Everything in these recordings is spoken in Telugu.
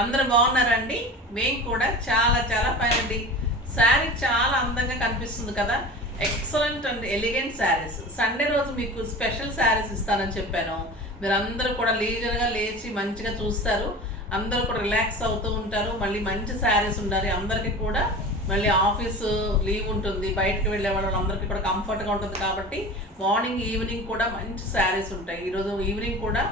అందరూ బాగున్నారండి. మేము కూడా చాలా చాలా ఫైన్ అండి. శారీ చాలా అందంగా కనిపిస్తుంది కదా. Excellent and elegant saris. Sunday రోజు మీకు స్పెషల్ శారీస్ ఇస్తానని చెప్పాను. మీరు అందరూ కూడా లీజర్గా లేచి మంచిగా చూస్తారు. అందరూ కూడా రిలాక్స్ అవుతూ ఉంటారు. మళ్ళీ మంచి శారీస్ ఉండాలి అందరికీ కూడా. మళ్ళీ ఆఫీసు లీవ్ ఉంటుంది, బయటకు వెళ్ళే వాళ్ళందరికీ కూడా కంఫర్ట్గా ఉంటుంది కాబట్టి మార్నింగ్ ఈవినింగ్ కూడా మంచి శారీస్ ఉంటాయి. ఈరోజు ఈవినింగ్ కూడా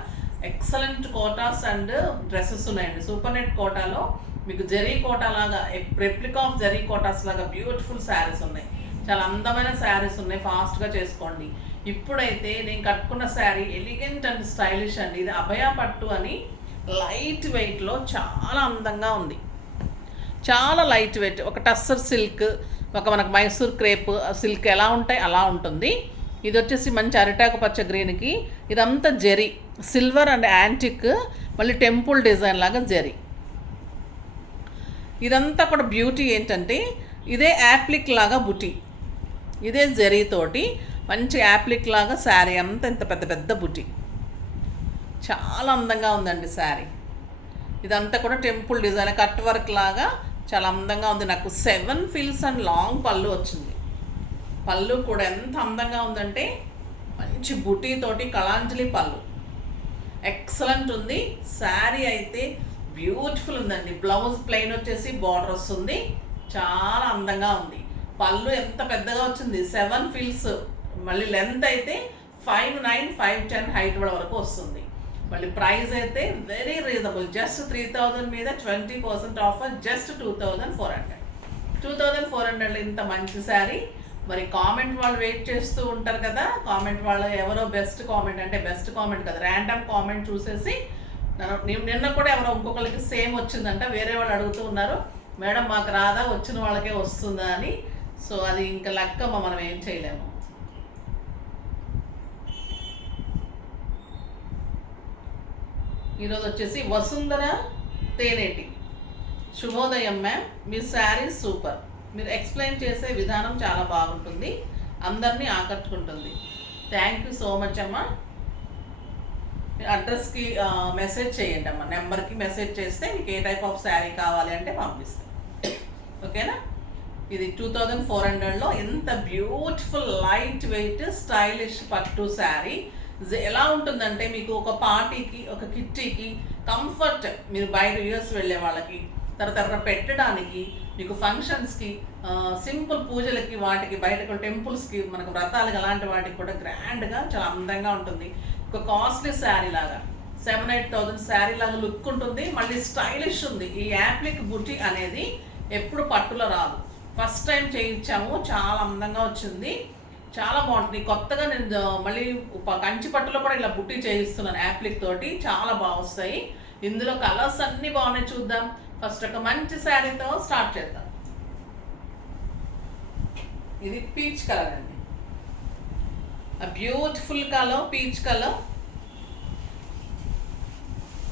ఎక్సలెంట్ కోటాస్ అండ్ డ్రెస్సెస్ ఉన్నాయండి. సూపర్ నెట్ కోటాలో మీకు జరీ కోటా లాగా రెప్లికా ఆఫ్ జరీ కోటాస్ లాగా బ్యూటిఫుల్ శారీస్ ఉన్నాయి. చాలా అందమైన శారీస్ ఉన్నాయి. ఫాస్ట్గా చేసుకోండి. ఇప్పుడైతే నేను కట్టుకున్న శారీ ఎలిగెంట్ అండ్ స్టైలిష్ అండి. ఇది అభయ పట్టు అని లైట్ వెయిట్లో చాలా అందంగా ఉంది. చాలా లైట్ వెయిట్, ఒక టస్సర్ సిల్క్, ఒక మనకు మైసూర్ క్రేప్ సిల్క్ ఎలా ఉంటాయి అలా ఉంటుంది. ఇది వచ్చేసి మంచి అరిటాకు పచ్చ గ్రీన్కి ఇదంతా జరీ, సిల్వర్ అండ్ యాంటిక్, మళ్ళీ టెంపుల్ డిజైన్ లాగా జరీ. ఇదంతా కూడా బ్యూటీ ఏంటంటే ఇదే యాప్లిక్ లాగా బుటీ, ఇదే జరీతోటి మంచి యాప్లిక్ లాగా శారీ అంతా ఇంత పెద్ద పెద్ద బుటీ. చాలా అందంగా ఉందండి శారీ. ఇదంతా కూడా టెంపుల్ డిజైన్ కట్ వర్క్ లాగా చాలా అందంగా ఉంది. నాకు 7 ఫిల్స్ అండ్ లాంగ్ పళ్ళు వచ్చింది. పళ్ళు కూడా ఎంత అందంగా ఉందంటే మంచి బుటీతోటి కళాంజలి పళ్ళు ఎక్సలెంట్ ఉంది. శారీ అయితే బ్యూటిఫుల్ ఉందండి. బ్లౌజ్ ప్లెయిన్ వచ్చేసి బార్డర్ వస్తుంది. చాలా అందంగా ఉంది. పళ్ళు ఎంత పెద్దగా వచ్చింది, 7 ఫిల్స్. మళ్ళీ లెంత్ అయితే 5'9", 5'10" హైట్ వరకు వస్తుంది. మళ్ళీ ప్రైస్ అయితే వెరీ రీజనబుల్. జస్ట్ 3000 మీద 20% ఆఫర్, జస్ట్ 2400. 2400 ఇంత మంచి శారీ. మరి కామెంట్ వాళ్ళు వెయిట్ చేస్తూ ఉంటారు కదా. కామెంట్ వాళ్ళు ఎవరో బెస్ట్ కామెంట్ అంటే బెస్ట్ కామెంట్ కదా, ర్యాండమ్ కామెంట్ చూసేసి నిన్న కూడా ఎవరో ఇంకొకరికి సేమ్ వచ్చిందంట. వేరే వాళ్ళు అడుగుతూ ఉన్నారు, మేడం మాకు రాదా, వచ్చిన వాళ్ళకే వస్తుందా అని. సో అది ఇంకా లక్కమ్మ, మనం ఏం చేయలేము. ఈరోజు వచ్చేసి వసుంధర తేనేటి. శుభోదయం మ్యామ్, మీ శారీ సూపర్. మీరు ఎక్స్ప్లెయిన్ చేసే విధానం చాలా బాగుంటుంది, అందరినీ ఆకట్టుకుంటుంది. థ్యాంక్ యూ సో మచ్ అమ్మా. మీరు అడ్రస్కి మెసేజ్ చేయండి అమ్మా. నెంబర్కి మెసేజ్ చేస్తే మీకు ఏ టైప్ ఆఫ్ శారీ కావాలి అంటే పంపిస్తాం. ఓకేనా. ఇది 2400లో ఎంత బ్యూటిఫుల్ లైట్ వెయిట్ స్టైలిష్ పట్టు శారీ. ఎలా ఉంటుందంటే మీకు ఒక పార్టీకి, ఒక కిట్టీకి కంఫర్ట్, మీరు బయట యూఎస్ వెళ్ళే వాళ్ళకి, తర్వాత పెట్టడానికి, మీకు ఫంక్షన్స్కి, సింపుల్ పూజలకి, వాటికి బయటకు టెంపుల్స్కి, మనకు వ్రతాలకి, అలాంటి వాటికి కూడా గ్రాండ్గా చాలా అందంగా ఉంటుంది. ఒక కాస్ట్లీ శారీ లాగా 7-8,000 శారీ లాగా లుక్ ఉంటుంది. మళ్ళీ స్టైలిష్ ఉంది. ఈ యాప్లిక్ బుటీ అనేది ఎప్పుడు పట్టులో రాదు. ఫస్ట్ టైం చేయించాము, చాలా అందంగా వచ్చింది, చాలా బాగుంటుంది. కొత్తగా నేను మళ్ళీ కంచి పట్టులో కూడా ఇలా బుట్టి చేయిస్తున్నాను యాప్లిక్ తోటి. చాలా బాగా వస్తాయి. ఇందులో కలర్స్ అన్నీ బాగున్నాయి. చూద్దాం. ఫస్ట్ ఒక మంచి శారీతో స్టార్ట్ చేద్దాం. ఇది పీచ్ కలర్ అండి, beautiful colour, peach colour.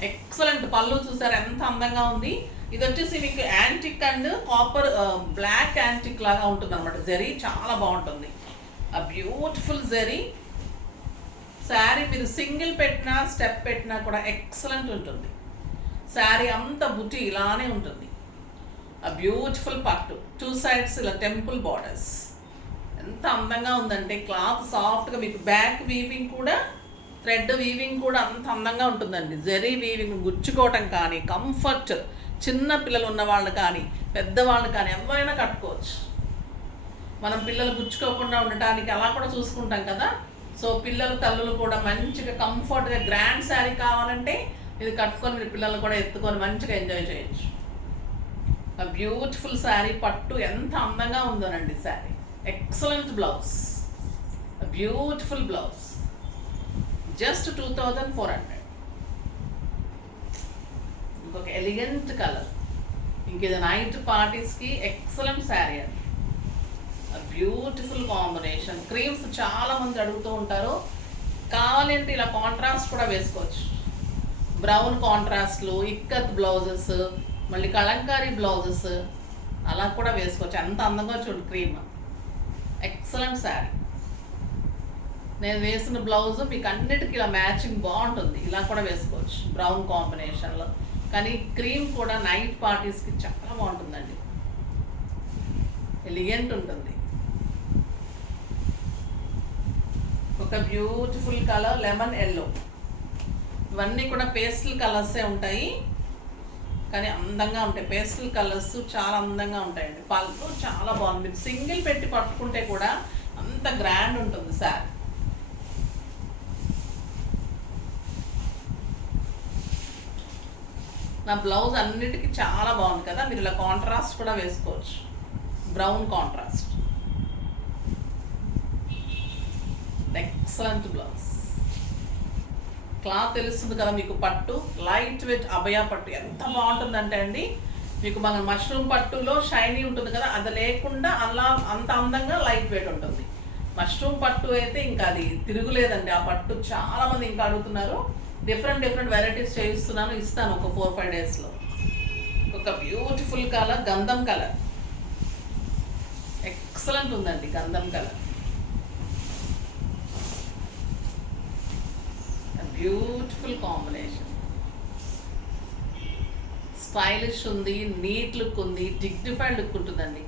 Excellent పళ్ళు చూసారు ఎంత అందంగా ఉంది. ఇది వచ్చేసి మీకు antique and copper black antique లాగా ఉంటుంది అనమాట. జరీ చాలా బాగుంటుంది. ఆ బ్యూటిఫుల్ జరీ శారీ మీరు సింగిల్ పెట్టినా స్టెప్ పెట్టినా కూడా ఎక్సలెంట్ ఉంటుంది. శారీ అంత బుటీ ఇలానే ఉంటుంది. ఆ బ్యూటిఫుల్ పట్టు, 2 సైడ్స్ ఇలా టెంపుల్ బార్డర్స్. ఎంత అందంగా ఉందంటే క్లాత్ సాఫ్ట్గా, మీకు బ్యాక్ వీవింగ్ కూడా, థ్రెడ్ వీవింగ్ కూడా అంత అందంగా ఉంటుందండి. జరీ వీవింగ్ గుచ్చుకోవటం కానీ, కంఫర్ట్, చిన్న పిల్లలు ఉన్న వాళ్ళు కానీ, పెద్దవాళ్ళు కానీ ఎవరైనా కట్టుకోవచ్చు. మనం పిల్లలు గుచ్చుకోకుండా ఉండటానికి అలా కూడా చూసుకుంటాం కదా. సో పిల్లలు, తల్లులు కూడా మంచిగా కంఫర్ట్గా గ్రాండ్ శారీ కావాలంటే ఇది కట్టుకొని మీరు పిల్లలు కూడా ఎత్తుకొని మంచిగా ఎంజాయ్ చేయొచ్చు. ఆ బ్యూటిఫుల్ శారీ పట్టు ఎంత అందంగా ఉందోనండి. Sari excellent blouse, beautiful blouse, just 2400. ఇంకొక ఎలిగెంట్ కలర్, ఇంకేదో నైట్ పార్టీస్కి ఎక్సలెంట్ శారీ అండి. Beautiful combination. క్రీమ్స్ చాలా మంది అడుగుతూ ఉంటారు, కావాలంటే ఇలా కాంట్రాస్ట్ కూడా వేసుకోవచ్చు. బ్రౌన్ కాంట్రాస్ట్లు, ఇక్కత్ బ్లౌజెస్, మళ్ళీ కలంకారీ బ్లౌజెస్ అలా కూడా వేసుకోవచ్చు. అంత అందంగా చూడండి క్రీమ్. ఎక్సలెంట్ శారీ. నేను వేసిన బ్లౌజ్ మీకు అన్నిటికీ ఇలా మ్యాచింగ్ బాగుంటుంది. ఇలా కూడా వేసుకోవచ్చు బ్రౌన్ కాంబినేషన్లో. కానీ క్రీమ్ కూడా నైట్ పార్టీస్కి చాలా బాగుంటుందండి, ఎలిగెంట్ ఉంటుంది. ఒక బ్యూటిఫుల్ కలర్ లెమన్ ఎల్లో. ఇవన్నీ కూడా పేస్టల్ కలర్సే ఉంటాయి, కానీ అందంగా ఉంటాయి. పేస్టల్ కలర్స్ చాలా అందంగా ఉంటాయండి. పళ్ళు చాలా బాగుంది. మీరు సింగిల్ పెట్టి పట్టుకుంటే కూడా అంత గ్రాండ్ ఉంటుంది సార్. నా బ్లౌజ్ అన్నిటికీ చాలా బాగుంది కదా. మీరు ఇలా కాంట్రాస్ట్ కూడా వేసుకోవచ్చు, brown contrast. Excellent blouse. Cloth తెలుస్తుంది కదా మీకు. పట్టు లైట్ వెయిట్ అభయ పట్టు ఎంత బాగుంటుందంటే అండి, మీకు మన మష్రూమ్ పట్టులో షైనీ ఉంటుంది కదా, అది లేకుండా అలా అంత అందంగా లైట్ వెయిట్ ఉంటుంది. మష్రూమ్ పట్టు అయితే ఇంకా అది తిరుగులేదండి. ఆ పట్టు చాలామంది ఇంకా అడుగుతున్నారు. డిఫరెంట్ వెరైటీస్ చేయిస్తున్నాను, ఇస్తాను ఒక 4-5 డేస్లో. ఒక బ్యూటిఫుల్ కలర్ గంధం కలర్, ఎక్సలెంట్ ఉందండి గంధం కలర్. బ్యూటిఫుల్ కాంబినేషన్, స్టైలిష్ ఉంది, నీట్ లుక్ ఉంది, డిగ్నిఫైడ్ లుక్ ఉంటుందండి.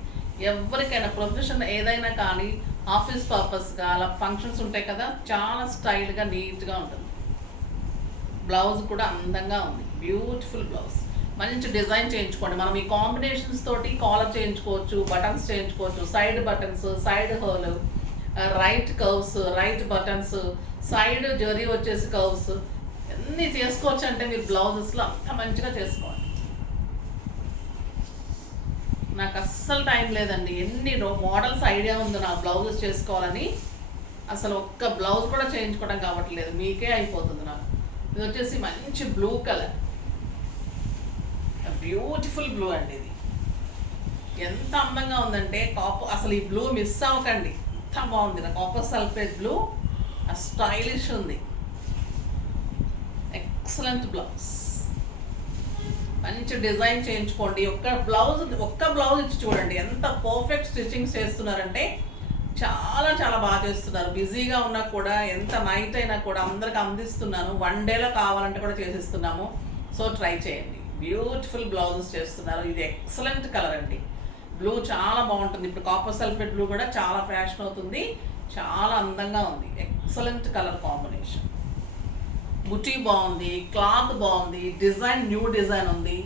ఎవరికైనా ప్రొఫెషన్ ఏదైనా కానీ ఆఫీస్ పర్పస్గా అలా ఫంక్షన్స్ ఉంటాయి కదా, చాలా స్టైల్గా నీట్గా ఉంటుంది. బ్లౌజ్ కూడా అందంగా ఉంది, బ్యూటిఫుల్ బ్లౌజ్. మంచి డిజైన్ చేయించుకోండి. మనం ఈ కాంబినేషన్స్ తోటి కాలర్ చేయించుకోవచ్చు, బటన్స్ చేయించుకోవచ్చు, side buttons, side whole, right curves, right buttons, side zari వచ్చేసి కర్వ్స్, అన్నీ చేసుకోవచ్చు. అంటే మీరు బ్లౌజెస్లో అంత మంచిగా చేసుకోండి. నాకు అస్సలు టైం లేదండి, ఎన్ని మోడల్స్ ఐడియా ఉంది నా బ్లౌజెస్ చేసుకోవాలని. అసలు ఒక్క బ్లౌజ్ కూడా చేయించుకోవడం కావట్లేదు, మీకే అయిపోతుంది నాకు. ఇది వచ్చేసి మంచి బ్లూ కలర్, బ్యూటిఫుల్ బ్లూ అండి. ఇది ఎంత అందంగా ఉందంటే అసలు ఈ బ్లూ మిస్ అవ్వకండి, ఎంత బాగుంది. నాకు కాపర్ సల్ఫేట్ బ్లూ, స్టైలిష్ ఉంది. Excellent blouse. మంచి డిజైన్ చేయించుకోండి. ఒక్క బ్లౌజ్ ఇచ్చి చూడండి ఎంత పర్ఫెక్ట్ స్టిచ్చింగ్ చేస్తున్నారంటే, చాలా చాలా బాగా చేస్తున్నారు. బిజీగా ఉన్నా కూడా, ఎంత నైట్ అయినా కూడా అందరికి అందిస్తున్నాను. 1 డేలో కావాలంటే కూడా చేసిస్తున్నాము. సో ట్రై చేయండి. బ్యూటిఫుల్ బ్లౌజెస్ చేస్తున్నారు. ఇది ఎక్సలెంట్ కలర్ అండి. బ్లూ చాలా బాగుంటుంది. ఇప్పుడు కాపర్ సల్ఫేట్ బ్లూ కూడా చాలా ఫ్యాషన్ అవుతుంది, చాలా అందంగా ఉంది. Excellent colour combination. బుటీ బాగుంది, క్లాత్ బాగుంది, డిజైన్ న్యూ డిజైన్ ఉంది,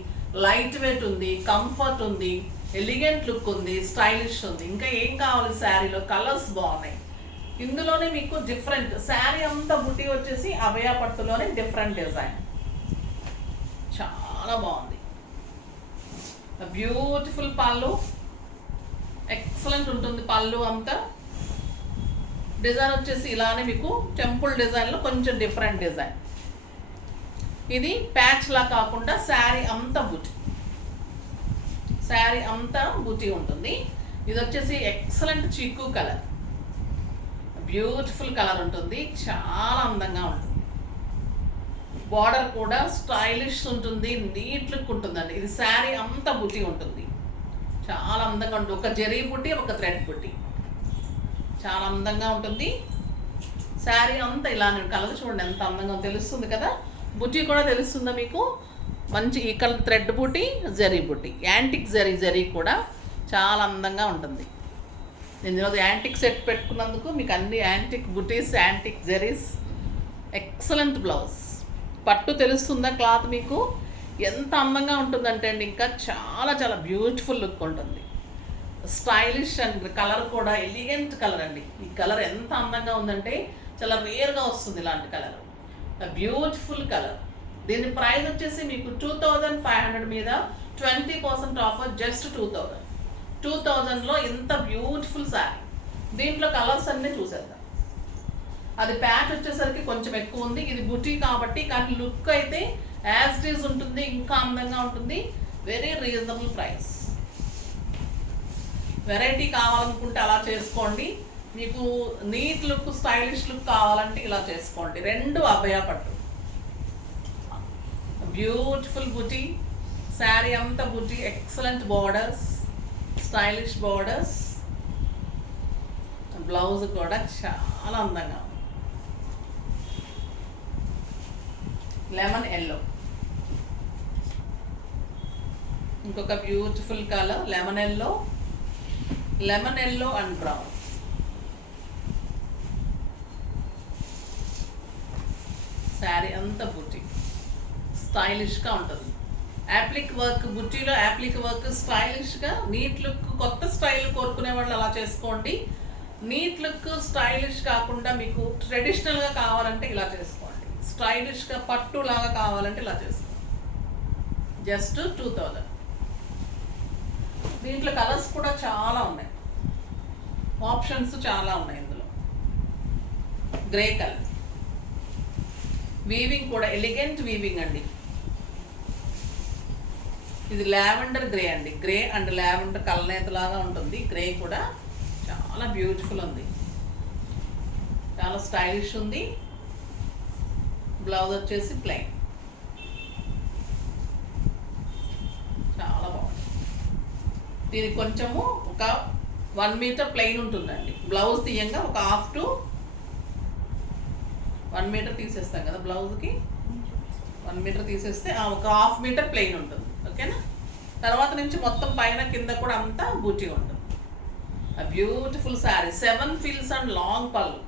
లైట్ వెయిట్ ఉంది, కంఫర్ట్ ఉంది, ఎలిగెంట్ లుక్ ఉంది, స్టైలిష్ ఉంది. ఇంకా ఏం కావాలి శారీలో? కలర్స్ బాగున్నాయి. ఇందులోనే మీకు డిఫరెంట్ శారీ అంతా బుటీ వచ్చేసి అభయ పట్టులోనే డిఫరెంట్ డిజైన్, చాలా బాగుంది. బ్యూటిఫుల్ పళ్ళు, ఎక్సలెంట్ ఉంటుంది పళ్ళు అంతా. డిజైన్ వచ్చేసి ఇలానే మీకు టెంపుల్ డిజైన్లో కొంచెం డిఫరెంట్ డిజైన్. ఇది ప్యాచ్లా కాకుండా శారీ అంతా బుటీ, శారీ అంతా బుటీ ఉంటుంది. ఇది వచ్చేసి ఎక్సలెంట్ చిక్కు కలర్, బ్యూటిఫుల్ కలర్ ఉంటుంది, చాలా అందంగా ఉంటుంది. బార్డర్ కూడా స్టైలిష్ ఉంటుంది, నీట్ లుక్ ఉంటుందండి. ఇది శారీ అంతా బుటీ ఉంటుంది, చాలా అందంగా ఉంటుంది. ఒక జరీ బుట్టి, ఒక థ్రెడ్ బుట్టి, చాలా అందంగా ఉంటుంది. శారీ అంతా ఇలానే కలర్ చూడండి ఎంత అందంగా తెలుస్తుంది కదా. బుట్టి కూడా తెలుస్తుందా మీకు? మంచి ఈ కలర్ థ్రెడ్ బుట్టి, జరీ బుట్టి, యాంటిక్ జరీ కూడా చాలా అందంగా ఉంటుంది. నేను ఈరోజు యాంటిక్ సెట్ పెట్టుకున్నందుకు మీకు అన్ని యాంటిక్ బుటీస్, యాంటిక్ జరీస్. Excellent blouse. పట్టు తెలుస్తుందా క్లాత్ మీకు? ఎంత అందంగా ఉంటుందంటే అండి, ఇంకా చాలా చాలా బ్యూటిఫుల్ లుక్ ఉంటుంది. స్టైలిష్ అండ్ కలర్ కూడా ఎలిగెంట్ కలర్ అండి. ఈ కలర్ ఎంత అందంగా ఉందంటే చాలా రేర్గా వస్తుంది ఇలాంటి కలర్. Beautiful colour. దీని ప్రైస్ వచ్చేసి మీకు 2500 మీద 20% ఆఫర్, జస్ట్ 2000. 2000లో ఇంత బ్యూటిఫుల్ శారీ. దీంట్లో కలర్స్ అన్నీ చూసేద్దాం. అది ప్యాచ్ వచ్చేసరికి కొంచెం ఎక్కువ ఉంది, ఇది బుటీ కాబట్టి, కానీ లుక్ అయితే యాజ్ ఇట్ ఈజ్ ఉంటుంది, ఇంకా అందంగా ఉంటుంది. Very reasonable price. వెరైటీ కావాలనుకుంటే అలా చేసుకోండి. మీకు నీట్ లుక్, స్టైలిష్ లుక్ కావాలంటే ఇలా చేసుకోండి. 2 అభయ పట్టు, బ్యూటిఫుల్ బుటీ, శారీ అంతా బుటీ, excellent borders, stylish borders. Blouse కూడా చాలా అందంగా ఉంది. లెమన్ ఎల్లో, ఇంకొక beautiful colour lemon yellow and brown. Sari అంతా బుట్టి స్టైలిష్గా ఉంటుంది. యాప్లిక్ వర్క్, బుట్టీలో యాప్లిక్ వర్క్ స్టైలిష్గా, నీట్ లుక్, కొత్త స్టైల్ కోరుకునే వాళ్ళు అలా చేసుకోండి. నీట్ లుక్ స్టైలిష్ కాకుండా మీకు ట్రెడిషనల్గా కావాలంటే ఇలా చేసుకోండి. స్టైలిష్గా పట్టులాగా కావాలంటే ఇలా చేసుకోండి. జస్ట్ 2000. దీంట్లో కలర్స్ కూడా చాలా ఉన్నాయి, ఆప్షన్స్ చాలా ఉన్నాయి. ఇందులో గ్రే కలర్, వీవింగ్ కూడా ఎలిగెంట్ వీవింగ్ అండి. ఇది లావెండర్ గ్రే అండి, గ్రే అండ్ లావెండర్ కలనేతలాగా ఉంటుంది. గ్రే కూడా చాలా బ్యూటిఫుల్ ఉంది, చాలా స్టైలిష్ ఉంది. బ్లౌజ్ వచ్చేసి ప్లెయిన్, చాలా బాగుంది. దీనికి కొంచెము ఒక 1 మీటర్ ప్లెయిన్ ఉంటుందండి. బ్లౌజ్ తీయంగా ఒక 1/2 to 1 మీటర్ తీసేస్తాం కదా బ్లౌజ్కి. 1 మీటర్ తీసేస్తే ఒక 1/2 మీటర్ ప్లెయిన్ ఉంటుంది. ఓకేనా? తర్వాత నుంచి మొత్తం పైన కింద కూడా అంతా బూటీ ఉంటుంది. Beautiful sari, 7 feels and long పళ్ళు.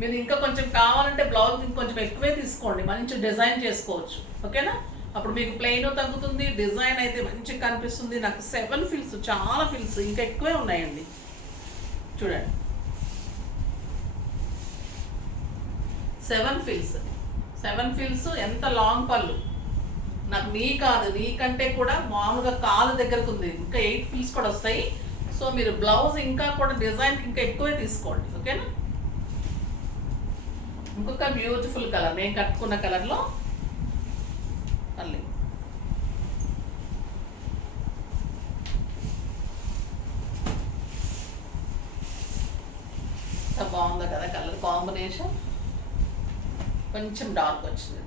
మీరు ఇంకా కొంచెం కావాలంటే బ్లౌజ్ ఇంకొంచెం ఎక్కువే తీసుకోండి, మంచి డిజైన్ చేసుకోవచ్చు. ఓకేనా? అప్పుడు మీకు ప్లెయిన్ తగ్గుతుంది, డిజైన్ అయితే మంచిగా కనిపిస్తుంది. నాకు 7 ఫీల్స్, చాలా ఫీల్స్, ఇంకా ఎక్కువే ఉన్నాయండి. చూడండి, 7 ఫీల్స్, ఎంత లాంగ్ పళ్ళు. నాకు నీ కాదు, నీకంటే కూడా మామూలుగా కాలు దగ్గరకు ఉంది. ఇంకా 8 ఫీల్స్ కూడా వస్తాయి. సో మీరు బ్లౌజ్ ఇంకా కూడా డిజైన్కి ఇంకా ఎక్కువే తీసుకోండి. ఓకేనా? ఇంకొక బ్యూటిఫుల్ కలర్, నేను కట్టుకున్న కలర్లో మళ్ళీ బాగుంది కదా కలర్ కాంబినేషన్. కొంచెం డార్క్ వచ్చింది,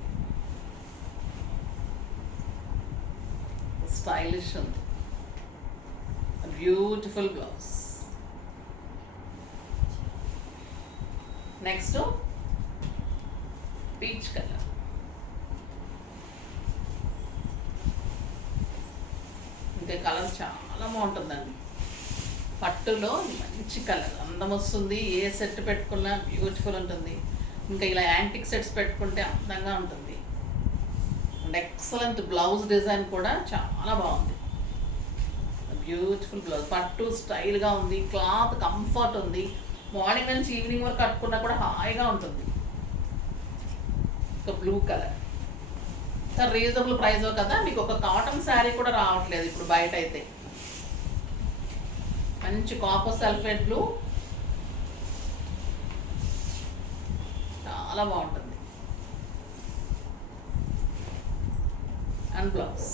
స్టైలిష్ ఉంది. Beautiful blouse. Next peach colour. ఇంకా కలర్ చాలా బాగుంటుందండి. పట్టులో మంచి కలర్, అందం వస్తుంది. ఏ సెట్ పెట్టుకున్నా బ్యూటిఫుల్ ఉంటుంది. ఇంకా ఇలా యాంటిక్ సెట్స్ పెట్టుకుంటే అందంగా ఉంటుంది. అండ్ ఎక్సలెంట్ బ్లౌజ్ డిజైన్ కూడా చాలా బాగుంది. బ్యూటిఫుల్ బ్లౌజ్, పట్టు స్టైల్గా ఉంది. క్లాత్ కంఫర్ట్ ఉంది. మార్నింగ్ నుంచి ఈవినింగ్ వరకు కట్టుకున్నా కూడా హాయిగా ఉంటుంది. ఒక blue colour, sir reasonable price కదా. మీకు ఒక కాటన్ శారీ కూడా రావట్లేదు ఇప్పుడు బయట అయితే. మంచి కాపర్ సల్ఫేట్ బ్లూ, చాలా బాగుంటుంది. అండ్ బ్లౌజ్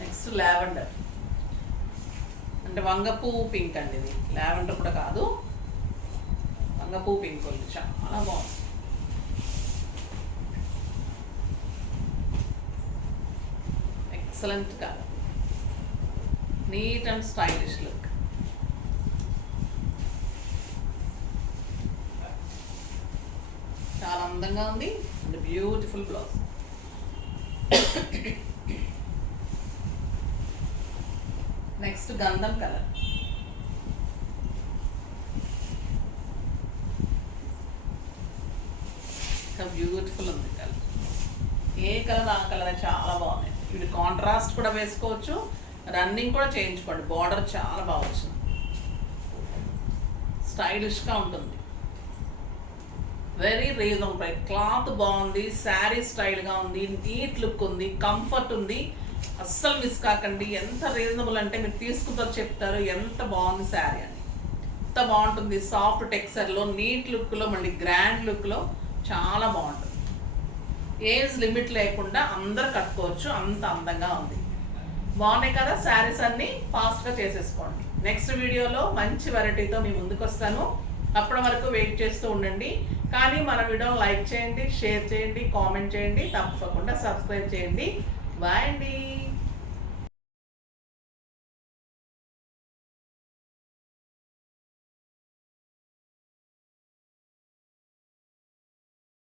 నెక్స్ట్ లావెండర్, అంటే వంగపూ పింక్ అండి. ఇది లావెండర్ కూడా కాదు, వంగపూ పింక్ ఉంది. చాలా బాగుంది. Excellent colour, neat and stylish look. చాలా అందంగా ఉంది అండ్ బ్యూటిఫుల్ బ్లౌజ్. నెక్స్ట్ గంధం కలర్, బ్యూటిఫుల్ ఉంది కలర్. ఏ కలర్ ఆ కలర్ చాలా బాగుంది. ఇది కాంట్రాస్ట్ కూడా వేసుకోవచ్చు, రన్నింగ్ కూడా చేయించుకోండి. బార్డర్ చాలా బాగా వచ్చింది, స్టైలిష్గా ఉంటుంది. Very reasonable price. క్లాత్ బాగుంది, శారీ స్టైల్గా ఉంది, నీట్ లుక్ ఉంది, కంఫర్ట్ ఉంది. అస్సలు మిస్ కాకండి. ఎంత రీజనబుల్ అంటే మీరు తీసుకుంటారు చెప్తారు ఎంత బాగుంది శారీ అని. ఎంత బాగుంటుంది, సాఫ్ట్ టెక్స్చర్లో, నీట్ లుక్లో, మళ్ళీ గ్రాండ్ లుక్లో చాలా బాగుంటుంది. ఏజ్ లిమిట్ లేకుండా అందరు కట్టుకోవచ్చు, అంత అందంగా ఉంది. బాగున్నాయి కదా శారీస్ అన్నీ. ఫాస్ట్గా చేసేసుకోండి. నెక్స్ట్ వీడియోలో మంచి వెరైటీతో మీ ముందుకు వస్తాను. అప్పటి వరకు వెయిట్ చేస్తూ ఉండండి. కానీ మన వీడియోని లైక్ చేయండి, షేర్ చేయండి, కామెంట్ చేయండి, తప్పకుండా సబ్స్క్రైబ్ చేయండి. బాయ్ అండి.